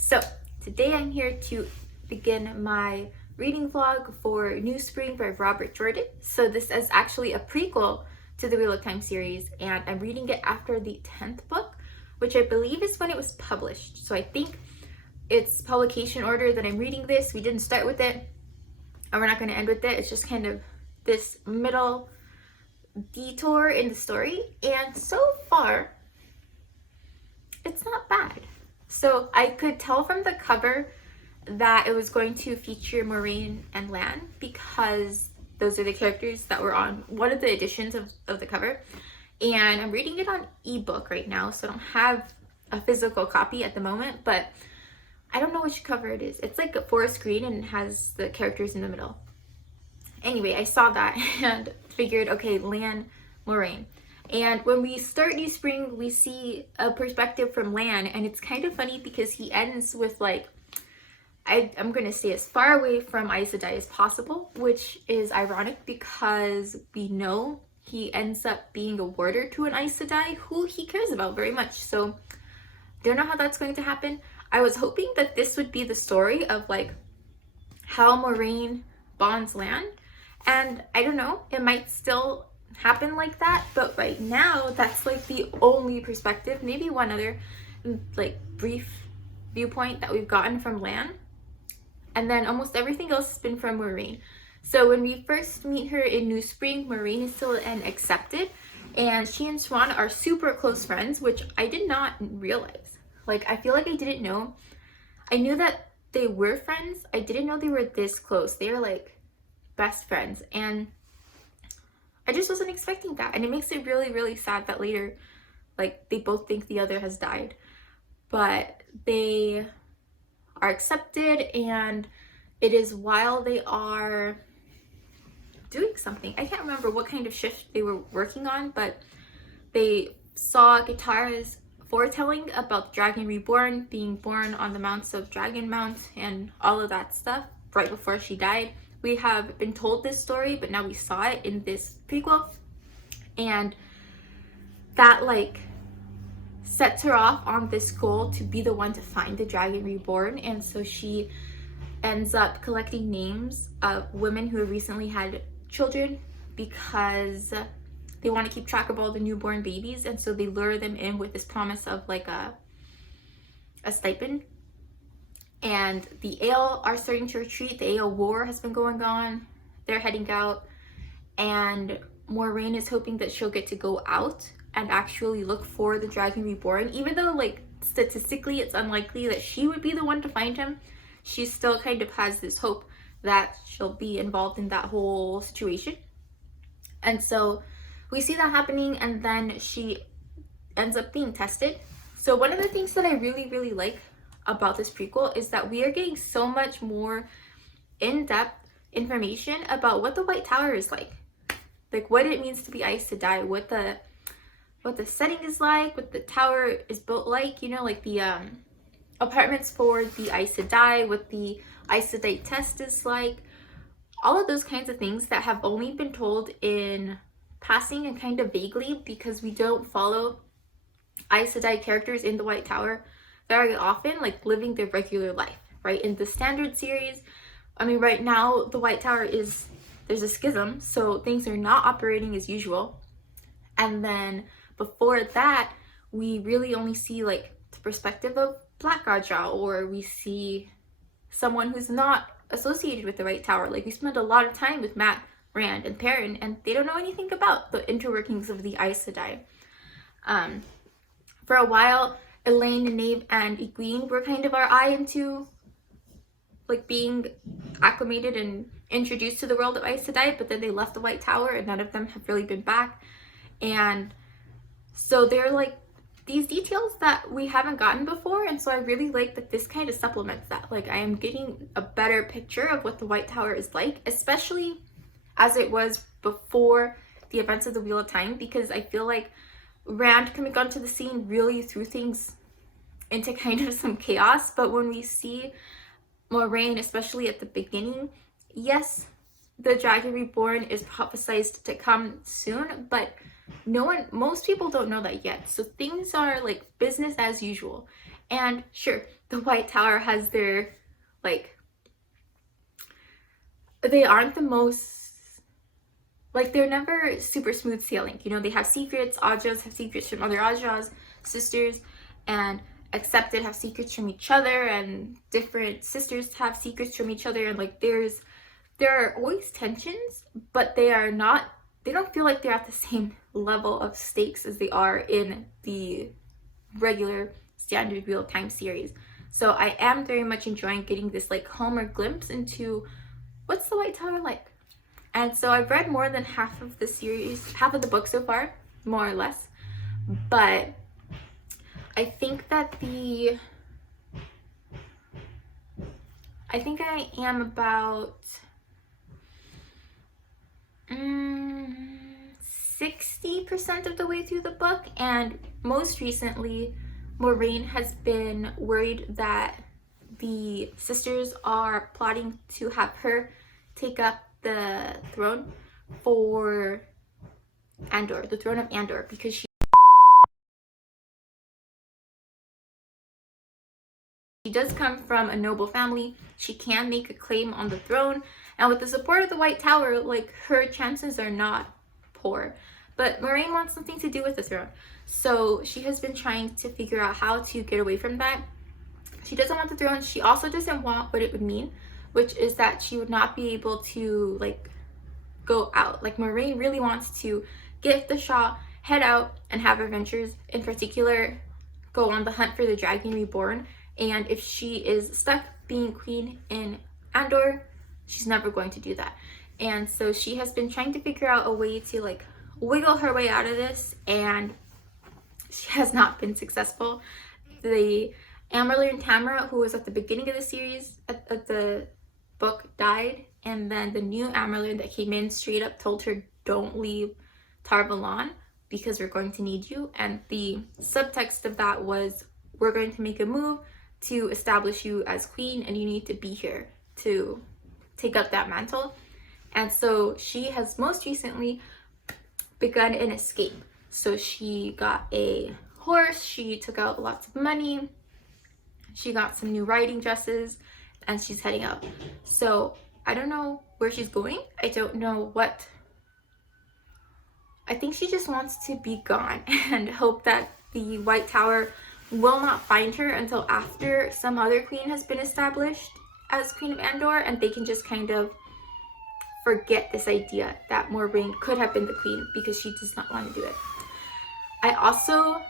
So today I'm here to begin my reading vlog for New Spring by Robert Jordan. So this is actually a prequel to the Wheel of Time series, and I'm reading it after the 10th book, which I believe is when it was published. So I think it's publication order that I'm reading this. We didn't start with it, and we're not going to end with it. It's just kind of this middle detour in the story, and so far it's not bad. So I could tell from the cover that it was going to feature Moraine and Lan because those are the characters that were on one of the editions of the cover. And I'm reading it on ebook right now, so I don't have a physical copy at the moment, but I don't know which cover it is. It's like a forest green and it has the characters in the middle. Anyway, I saw that and figured, okay, Lan, Moraine. And when we start New Spring, we see a perspective from Lan, and it's kind of funny because he ends with like, I'm going to stay as far away from Aes Sedai as possible, which is ironic because we know he ends up being a warder to an Aes Sedai who he cares about very much. So don't know how that's going to happen. I was hoping that this would be the story of like how Moraine bonds Lan, and I don't know, it might still happen like that, but right now that's like the only perspective, maybe one other like brief viewpoint that we've gotten from Lan, and then almost everything else has been from Moraine. So when we first meet her in New Spring, Moraine is still an accepted, and she and Swan are super close friends, which I did not realize. Like, I feel like I didn't know. I knew that they were friends. I didn't know they were this close. They were like best friends, and I just wasn't expecting that. And it makes it really, really sad that later, like, they both think the other has died. But they are accepted, and it is while they are doing something. I can't remember what kind of shift they were working on, but they saw Katara's foretelling about Dragon Reborn being born on the mounts of Dragon Mount and all of that stuff right before she died. We have been told this story, but now we saw it in this prequel, and that like sets her off on this goal to be the one to find the Dragon Reborn. And so she ends up collecting names of women who have recently had children because they want to keep track of all the newborn babies, and so they lure them in with this promise of like a stipend. And the Ale are starting to retreat. The Ale war has been going on. They're heading out, and Moraine is hoping that she'll get to go out and actually look for the Dragon Reborn. Even though like statistically it's unlikely that she would be the one to find him, she still kind of has this hope that she'll be involved in that whole situation. And so we see that happening, and then she ends up being tested. So one of the things that I really, really like about this prequel is that we are getting so much more in-depth information about what the White Tower is like what it means to be Aes Sedai, what the setting is like, what the tower is built like, you know, like the apartments for the Aes Sedai, what the Aes Sedai test is like, all of those kinds of things that have only been told in passing and kind of vaguely because we don't follow Aes Sedai characters in the White Tower very often, like living their regular life, right? In the standard series, I mean, right now the White Tower there's a schism, so things are not operating as usual. And then before that, we really only see like the perspective of Black Raja, or we see someone who's not associated with the White Tower. Like, we spend a lot of time with Mat, Rand, and Perrin, and they don't know anything about the interworkings of the Aes Sedai. For a while, Elaine, Nynaeve, and Egwene were kind of our eye into like being acclimated and introduced to the world of Aes Sedai, but then they left the White Tower and none of them have really been back. And so they're like these details that we haven't gotten before, and so I really like that this kind of supplements that. Like, I am getting a better picture of what the White Tower is like, especially as it was before the events of the Wheel of Time, because I feel like Rand coming onto the scene really threw things into kind of some chaos. But when we see Moraine, especially at the beginning, yes, the Dragon Reborn is prophesized to come soon, but most people don't know that yet. So things are like business as usual. And sure, the White Tower has their, like, they aren't the most, like, they're never super smooth sailing. You know, they have secrets. Ajahs have secrets from other Ajahs, sisters, and Accepted have secrets from each other, and different sisters have secrets from each other. And like, there are always tensions, but they don't feel like they're at the same level of stakes as they are in the regular standard Wheel of Time series. So I am very much enjoying getting this like Hallmark glimpse into what's the White Tower like. And so I've read more than half of the series, half of the book so far, more or less. But I think I am about 60% of the way through the book, and most recently, Moraine has been worried that the sisters are plotting to have her take up the throne for Andor, the throne of Andor, because she does come from a noble family. She can make a claim on the throne, and with the support of the White Tower, like, her chances are not poor. But Moraine wants something to do with the throne, so she has been trying to figure out how to get away from that. She doesn't want the throne. She also doesn't want what it would mean, which is that she would not be able to, like, go out. Like, Moraine really wants to get the shot, head out, and have adventures. In particular, go on the hunt for the Dragon Reborn. And if she is stuck being queen in Andor, she's never going to do that. And so she has been trying to figure out a way to, like, wiggle her way out of this, and she has not been successful. The Amaryllis Tamara, who was at the beginning of the series, at the book, died, and then the new Amaryllis that came in straight up told her, don't leave Tar Valon because we're going to need you. And the subtext of that was, we're going to make a move to establish you as queen, and you need to be here to take up that mantle. And so she has most recently begun an escape. So she got a horse, she took out lots of money, she got some new riding dresses, and she's heading out. So I don't know where she's going. I don't know what. I think she just wants to be gone and hope that the White Tower will not find her until after some other queen has been established as Queen of Andor, and they can just kind of forget this idea that Moraine could have been the queen, because she does not want to do it. I also...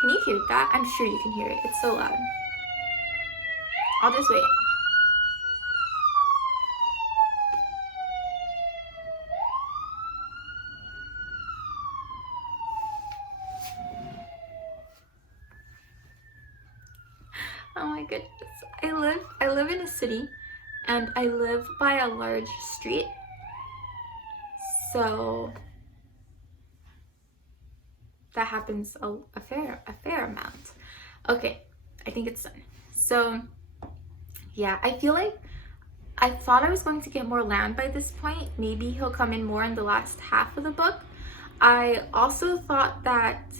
Can you hear that? I'm sure you can hear it. It's so loud. I'll just wait. Oh my goodness. I live in a city, and I live by a large street. So that happens a fair amount. Okay, I think it's done. So yeah, I feel like I thought I was going to get more land by this point. Maybe he'll come in more in the last half of the book. I also thought that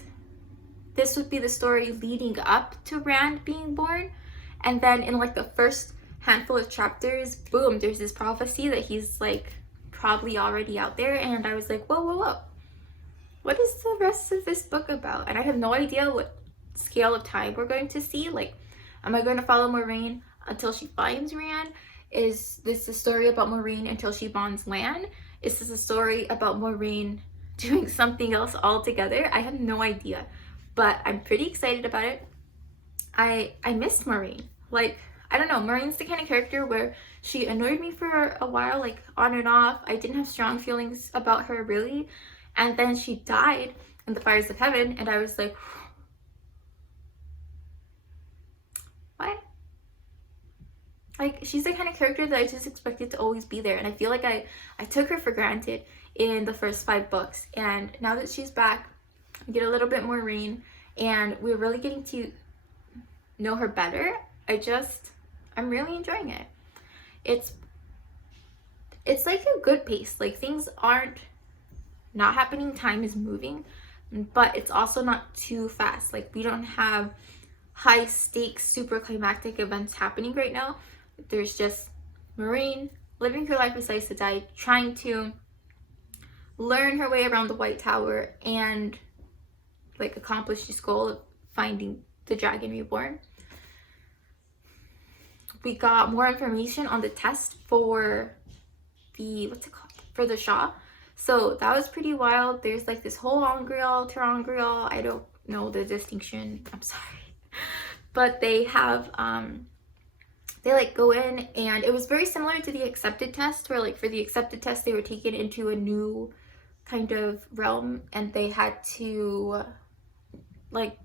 this would be the story leading up to Rand being born, and then in like the first handful of chapters, boom, there's this prophecy that he's like probably already out there, and I was like, whoa, what is the rest of this book about? And I have no idea what scale of time we're going to see. Like, am I going to follow Moraine until she finds Rand? Is this a story about Moraine until she bonds Lan? Is this a story about Moraine doing something else altogether? I have no idea, but I'm pretty excited about it. I missed Moraine. Like, I don't know, Moraine's the kind of character where she annoyed me for a while, like on and off. I didn't have strong feelings about her really, and then she died in the Fires of Heaven, and I was like, what? Like, she's the kind of character that I just expected to always be there, and I feel like I took her for granted in the first 5 books, and now that she's back, I get a little bit more Rain, and we're really getting to know her better. I'm really enjoying it. It's like a good pace. Like, things aren't not happening, time is moving, but it's also not too fast. Like, we don't have high stakes, super climactic events happening right now. There's just Moiraine living her life as Aes Sedai, trying to learn her way around the White Tower and like accomplish this goal of finding the Dragon Reborn. We got more information on the test for the, what's it called? For the Shah. So that was pretty wild. There's like this whole Angreal, Terangreal, I don't know the distinction, I'm sorry. But they have, they like go in, and it was very similar to the accepted test, where like for the accepted test, they were taken into a new kind of realm, and they had to like,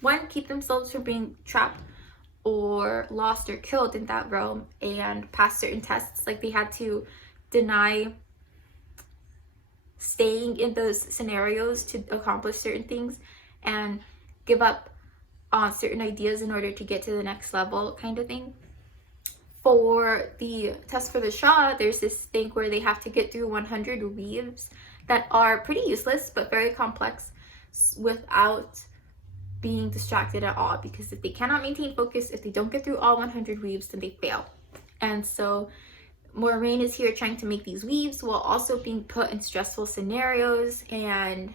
one, keep themselves from being trapped or lost or killed in that realm and pass certain tests. Like, they had to deny staying in those scenarios to accomplish certain things and give up on certain ideas in order to get to the next level, kind of thing. For the test for the Shah, there's this thing where they have to get through 100 weaves that are pretty useless but very complex without being distracted at all, because if they cannot maintain focus, if they don't get through all 100 weaves, then they fail. And so Moiraine is here trying to make these weaves while also being put in stressful scenarios, and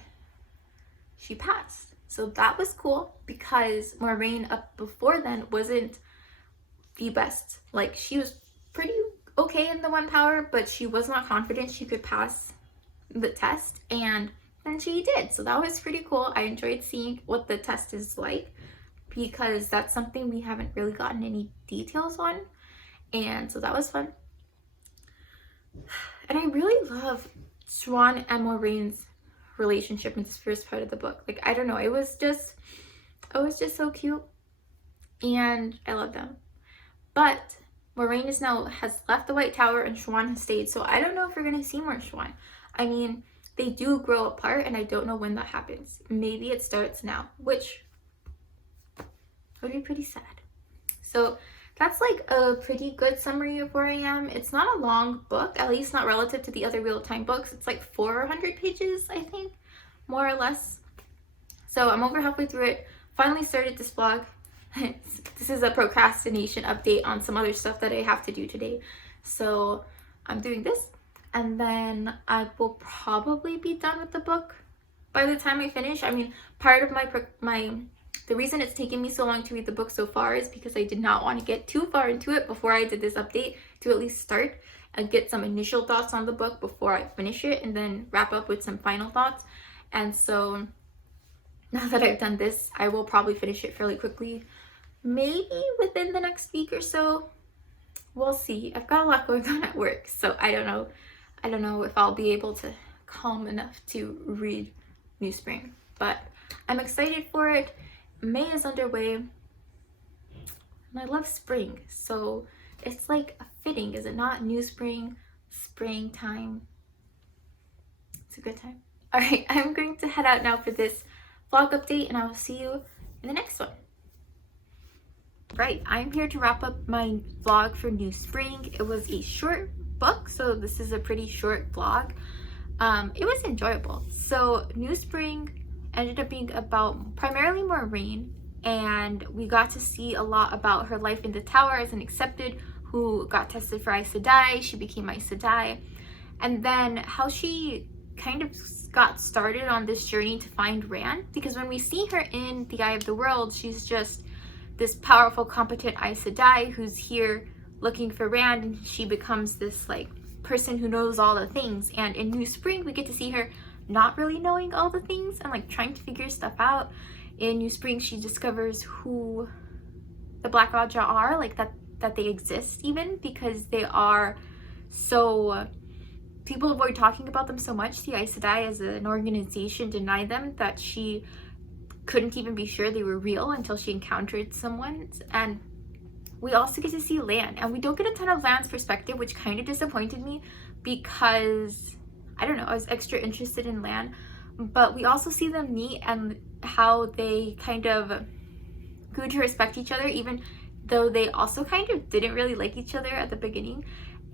she passed. So that was cool, because Moiraine up before then wasn't the best. Like, she was pretty okay in the 1 power, but she was not confident she could pass the test, and then she did. So that was pretty cool. I enjoyed seeing what the test is like, because that's something we haven't really gotten any details on, and so that was fun. And I really love Siuan and Moraine's relationship in this first part of the book. Like, I don't know, it was just so cute, and I love them. But Moiraine has left the White Tower, and Siuan has stayed, so I don't know if we're gonna see more Siuan. I mean, they do grow apart, and I don't know when that happens. Maybe it starts now, which would be pretty sad. So that's like a pretty good summary of where I am. It's not a long book, at least not relative to the other real-time books. It's like 400 pages, I think, more or less. So I'm over halfway through it. Finally started this vlog. This is a procrastination update on some other stuff that I have to do today. So I'm doing this, and then I will probably be done with the book by the time I finish. I mean, part of the reason it's taken me so long to read the book so far is because I did not want to get too far into it before I did this update, to at least start and get some initial thoughts on the book before I finish it, and then wrap up with some final thoughts. And so now that I've done this, I will probably finish it fairly quickly, maybe within the next week or so. We'll see. I've got a lot going on at work, so I don't know if I'll be able to calm enough to read New Spring, but I'm excited for it. May is underway, and I love spring, so it's like fitting, is it not? New spring, springtime. It's a good time. All right, I'm going to head out now for this vlog update, and I will see you in the next one. Right, I'm here to wrap up my vlog for New Spring. It was a short book, so this is a pretty short vlog. It was enjoyable. So New Spring ended up being about primarily Moiraine, and we got to see a lot about her life in the tower as an accepted who got tested for Aes Sedai. She became Aes Sedai, and then how she kind of got started on this journey to find Rand, because when we see her in The Eye of the World, she's just this powerful, competent Aes Sedai who's here looking for Rand, and she becomes this like person who knows all the things. And in New Spring, we get to see her not really knowing all the things and like trying to figure stuff out. In New Spring, she discovers who the Black Raja are, like that they exist, even because they are so, people avoid talking about them so much. The Aes Sedai as an organization deny them, that she couldn't even be sure they were real until she encountered someone. And we also get to see Lan, and we don't get a ton of Lan's perspective, which kind of disappointed me, because I don't know, I was extra interested in Lan. But we also see them meet and how they kind of grew to respect each other, even though they also kind of didn't really like each other at the beginning.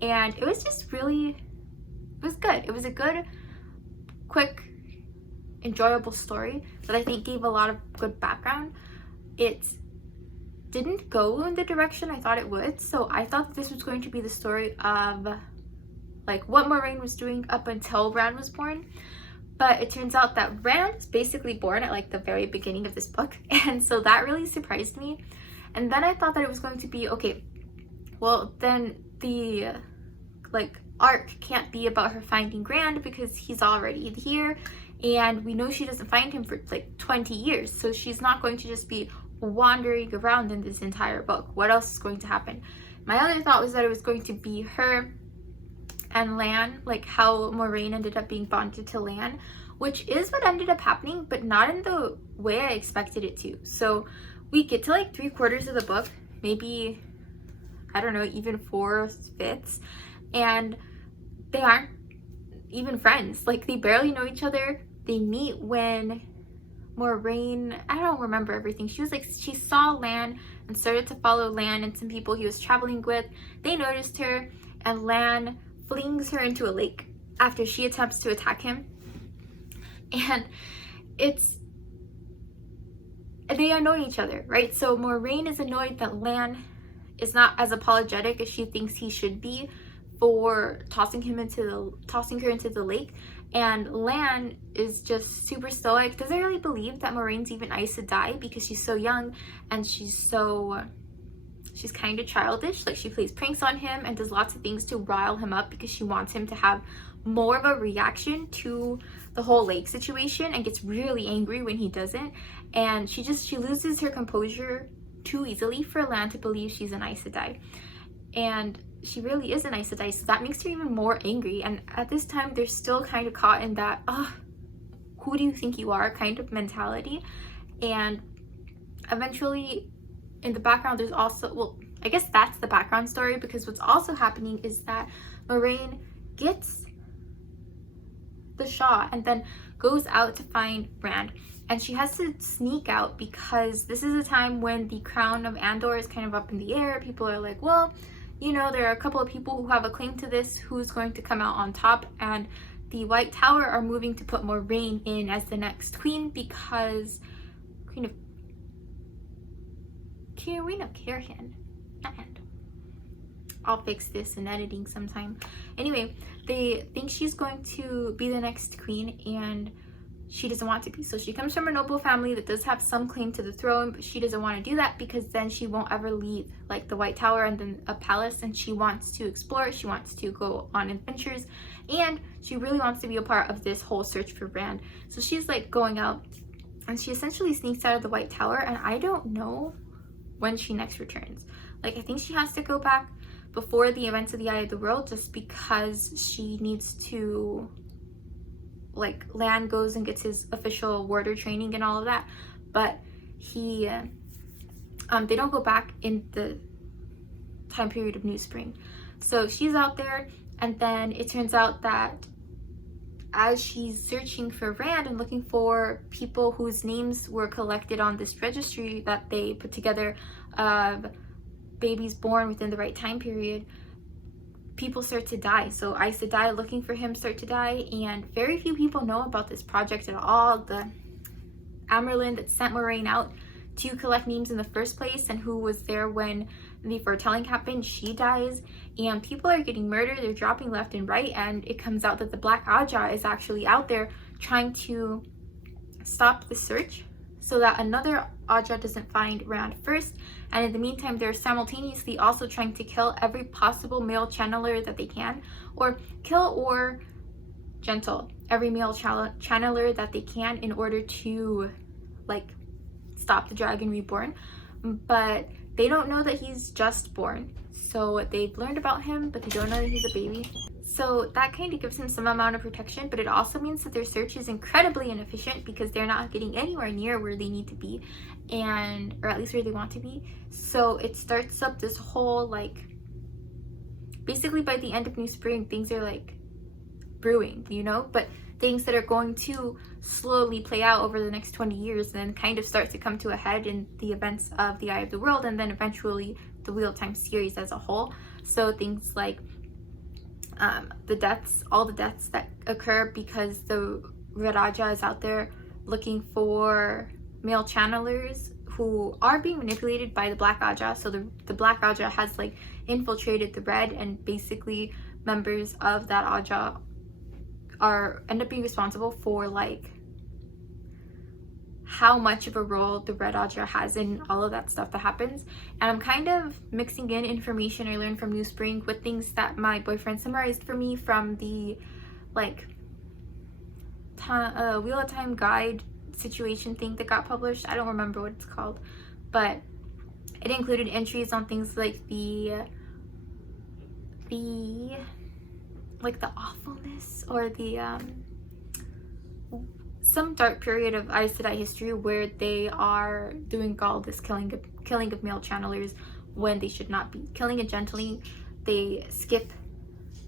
And it was just really, it was good. It was a good, quick enjoyable story that I think gave a lot of good background. It didn't go in the direction I thought it would. So I thought that this was going to be the story of like what Moraine was doing up until Rand was born. But it turns out that Rand is basically born at like the very beginning of this book. And so that really surprised me. And then I thought that it was going to be, okay, well then the like arc can't be about her finding Rand because he's already here. And we know she doesn't find him for like 20 years. So she's not going to just be wandering around in this entire book. What else is going to happen? My other thought was that it was going to be her and Lan, like how Moraine ended up being bonded to Lan, which is what ended up happening, but not in the way I expected it to. So we get to like 3/4 of the book, maybe, I don't know, even 4/5, and they aren't even friends. Like they barely know each other. They meet when Moraine, I don't remember everything. She was like, she saw Lan and started to follow Lan and some people he was traveling with. They noticed her, and Lan flings her into a lake after she attempts to attack him. And they annoy each other, right? So Moraine is annoyed that Lan is not as apologetic as she thinks he should be for tossing her into the lake. And Lan is just super stoic, doesn't really believe that Moraine's even Aes Sedai because she's so young and she's kind of childish. Like she plays pranks on him and does lots of things to rile him up because she wants him to have more of a reaction to the whole lake situation, and gets really angry when he doesn't. And she loses her composure too easily for Lan to believe she's an Aes Sedai. And she really is an Aes Sedai, so that makes her even more angry. And at this time, they're still kind of caught in that, who do you think you are kind of mentality. And eventually, in the background, there's also, well, I guess that's the background story, because what's also happening is that Moraine gets the Shaw and then goes out to find Rand. And she has to sneak out because this is a time when the crown of Andor is kind of up in the air. People are like, well, you know, there are a couple of people who have a claim to this, who's going to come out on top. And the White Tower are moving to put Moraine in as the next queen because Queen of Karian. And I'll fix this in editing sometime. Anyway, they think she's going to be the next queen, and she doesn't want to be. So she comes from a noble family that does have some claim to the throne, but she doesn't want to do that because then she won't ever leave like the White Tower and then a palace. And she wants to explore, she wants to go on adventures, and she really wants to be a part of this whole search for Rand. So she's like going out, and she essentially sneaks out of the White Tower, and I don't know when she next returns. Like I think she has to go back before the events of the Eye of the World, just because she needs to, like, Lan goes and gets his official warder training and all of that, but they don't go back in the time period of New Spring. So she's out there, and then it turns out that as she's searching for Rand and looking for people whose names were collected on this registry that they put together of babies born within the right time period, people start to die. So Aes Sedai looking for him start to die, and very few people know about this project at all. The Amerlin that sent Moraine out to collect names in the first place and who was there when the foretelling happened, she dies, and people are getting murdered. They're dropping left and right, and it comes out that the Black Aja is actually out there trying to stop the search so that another Aja doesn't find Rand first. And in the meantime, they're simultaneously also trying to kill every possible male channeler that they can, or kill or gentle every male channeler that they can in order to like stop the Dragon Reborn. But they don't know that he's just born. So they've learned about him, but they don't know that he's a baby. So that kind of gives him some amount of protection, but it also means that their search is incredibly inefficient because they're not getting anywhere near where they need to be, and or at least where they want to be. So it starts up this whole, like, basically by the end of New Spring, things are like brewing, you know, but things that are going to slowly play out over the next 20 years and then kind of start to come to a head in the events of the Eye of the World, and then eventually the Wheel of Time series as a whole. So things like all the deaths that occur because the Red Aja is out there looking for male channelers who are being manipulated by the Black Aja. So the Black Aja has like infiltrated the Red, and basically members of that Aja end up being responsible for like how much of a role the Red Aja has in all of that stuff that happens. And I'm kind of mixing in information I learned from Newspring with things that my boyfriend summarized for me from the like Wheel of Time guide situation thing that got published. I don't remember what it's called, but it included entries on things like the awfulness or the some dark period of Aes Sedai history where they are doing all this killing of male channelers when they should not be. Killing it gently, they skip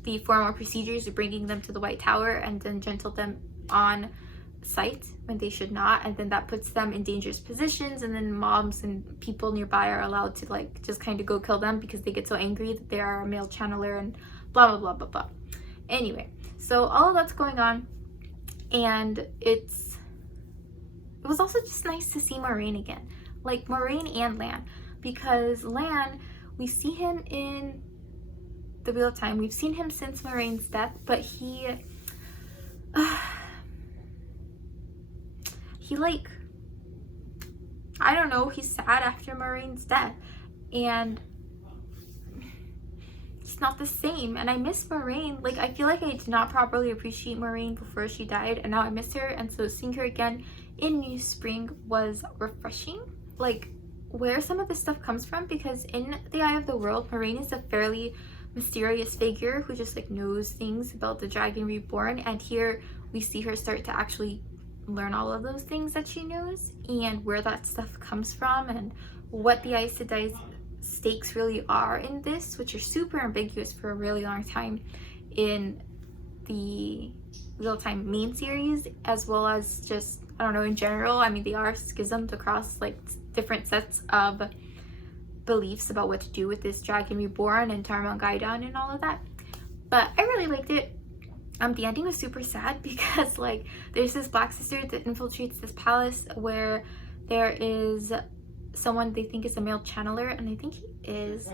the formal procedures of bringing them to the White Tower and then gentle them on site when they should not, and then that puts them in dangerous positions, and then mobs and people nearby are allowed to like just kind of go kill them because they get so angry that they are a male channeler and blah blah blah blah blah. Anyway, so all of that's going on, and it was also just nice to see Moiraine again, like Moiraine and Lan, because Lan, we see him in the Wheel of Time. We've seen him since Moraine's death, but he like, I don't know, he's sad after Moraine's death, and it's not the same. And I miss Moiraine. Like, I feel like I did not properly appreciate Moiraine before she died, and now I miss her, and so seeing her again in New Spring was refreshing. Like, where some of this stuff comes from, because in The Eye of the World, Moiraine is a fairly mysterious figure who just like knows things about the Dragon Reborn, and here we see her start to actually learn all of those things that she knows, and where that stuff comes from, and what the Aes Sedai's stakes really are in this, which are super ambiguous for a really long time in the Wheel of Time main series, as well as just, I don't know, in general. I mean, they are schismed across like different sets of beliefs about what to do with this Dragon Reborn and Tarmon Gaidan and all of that. But I really liked it. The ending was super sad because like there's this Black Sister that infiltrates this palace where there is someone they think is a male channeler, and I think he is,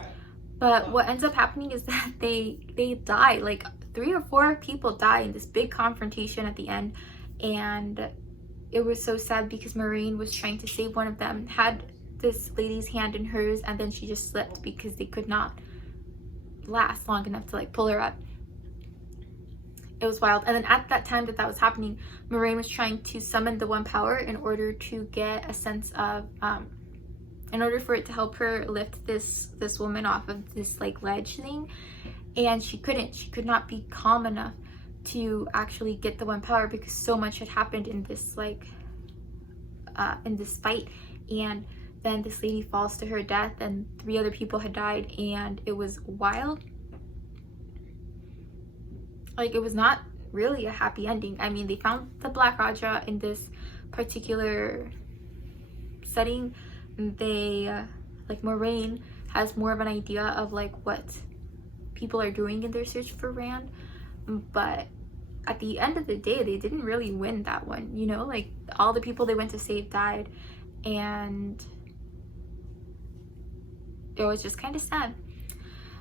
but what ends up happening is that they die. Like 3 or 4 people die in this big confrontation at the end, and it was so sad because Moiraine was trying to save one of them, had this lady's hand in hers, and then she just slipped because they could not last long enough to like pull her up. It was wild. And then at that time that was happening, Moiraine was trying to summon the One Power in order to get a sense of in order for it to help her lift this woman off of this like ledge thing, and she could not be calm enough to actually get the One Power because so much had happened in this like in this fight. And then this lady falls to her death, and 3 other people had died, and it was wild. Like, it was not really a happy ending. I mean, they found the Black Raja in this particular setting. They like Moiraine has more of an idea of like what people are doing in their search for Rand, but at the end of the day they didn't really win that one, you know. Like, all the people they went to save died, and it was just kind of sad.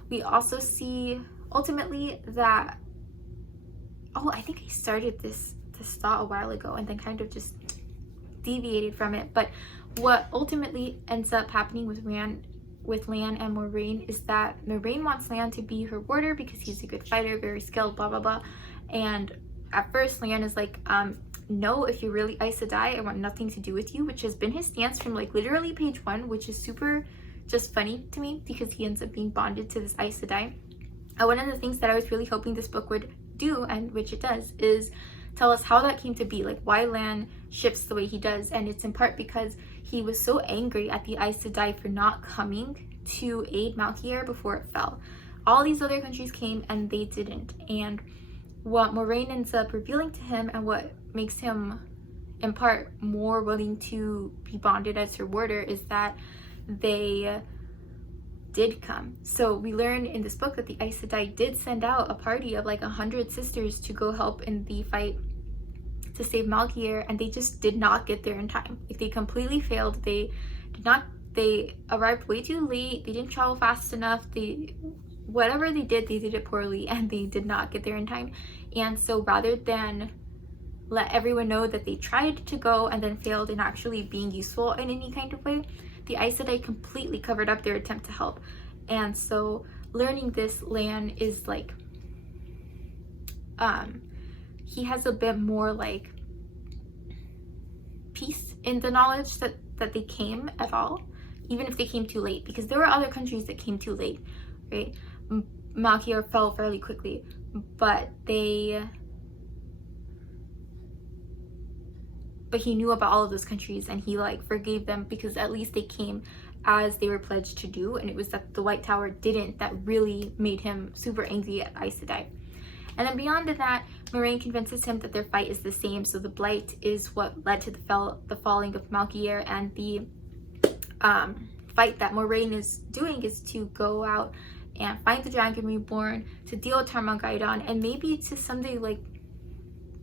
We also see ultimately that, oh, I think I started this thought a while ago and then kind of just deviated from it, but what ultimately ends up happening with Lan and Moiraine is that Moiraine wants Lan to be her warder because he's a good fighter, very skilled, blah blah blah. And at first Lan is like, no, if you're really Aes Sedai, I want nothing to do with you, which has been his stance from like literally page 1, which is super just funny to me because he ends up being bonded to this Aes Sedai. One of the things that I was really hoping this book would do, and which it does, is tell us how that came to be, like why Lan shifts the way he does. And it's in part because he was so angry at the Aes Sedai for not coming to aid Malkier before it fell. All these other countries came and they didn't. And what Moiraine ends up revealing to him, and what makes him in part more willing to be bonded as her warder, is that they did come. So we learn in this book that the Aes Sedai did send out a party of like 100 sisters to go help in the fight to save Malkier, and they just did not get there in time. Like, they completely failed. They arrived way too late. They didn't travel fast enough. Whatever they did it poorly, and they did not get there in time. And so rather than let everyone know that they tried to go and then failed in actually being useful in any kind of way, the Aes Sedai completely covered up their attempt to help. And so learning this, Lan is like, he has a bit more like peace in the knowledge that they came at all, even if they came too late, because there were other countries that came too late, right? Malkier fell fairly quickly, but he knew about all of those countries, and he like forgave them because at least they came as they were pledged to do, and it was that the White Tower didn't that really made him super angry at Aes Sedai. And then beyond that, Moiraine convinces him that their fight is the same, so the Blight is what led to the falling of Malkier, and the fight that Moiraine is doing is to go out and find the Dragon Reborn, to deal with Tarmogoyf, and maybe to someday like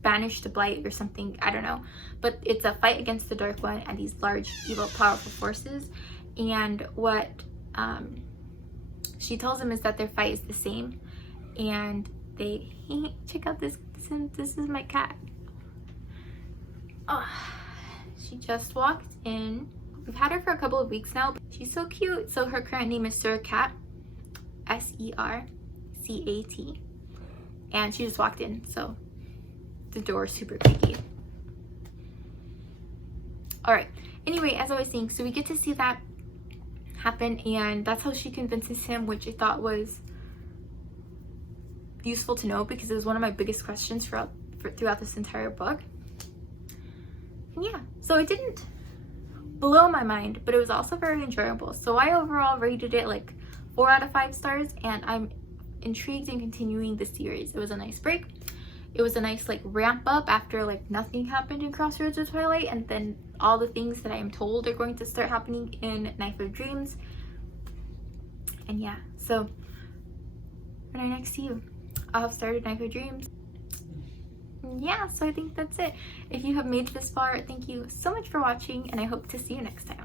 banish the Blight or something, I don't know. But it's a fight against the Dark One and these large, evil, powerful forces. And what she tells him is that their fight is the same, and they check out this is my cat. Oh, she just walked in. We've had her for a couple of weeks now. She's so cute. So her current name is Sercat, Sercat, and she just walked in, so the door is super creaky. All right, anyway, as I was saying, so we get to see that happen, and that's how she convinces him, which I thought was useful to know because it was one of my biggest questions throughout this entire book. And yeah, so it didn't blow my mind, but it was also very enjoyable. So I overall rated it like 4 out of 5 stars, and I'm intrigued in continuing the series. It was a nice break. It was a nice like ramp up after like nothing happened in Crossroads of Twilight, and then all the things that I am told are going to start happening in Knife of Dreams. And yeah, so when I next see you, I'll have started Knife of Dreams. Yeah, so I think that's it. If you have made it this far, thank you so much for watching, and I hope to see you next time.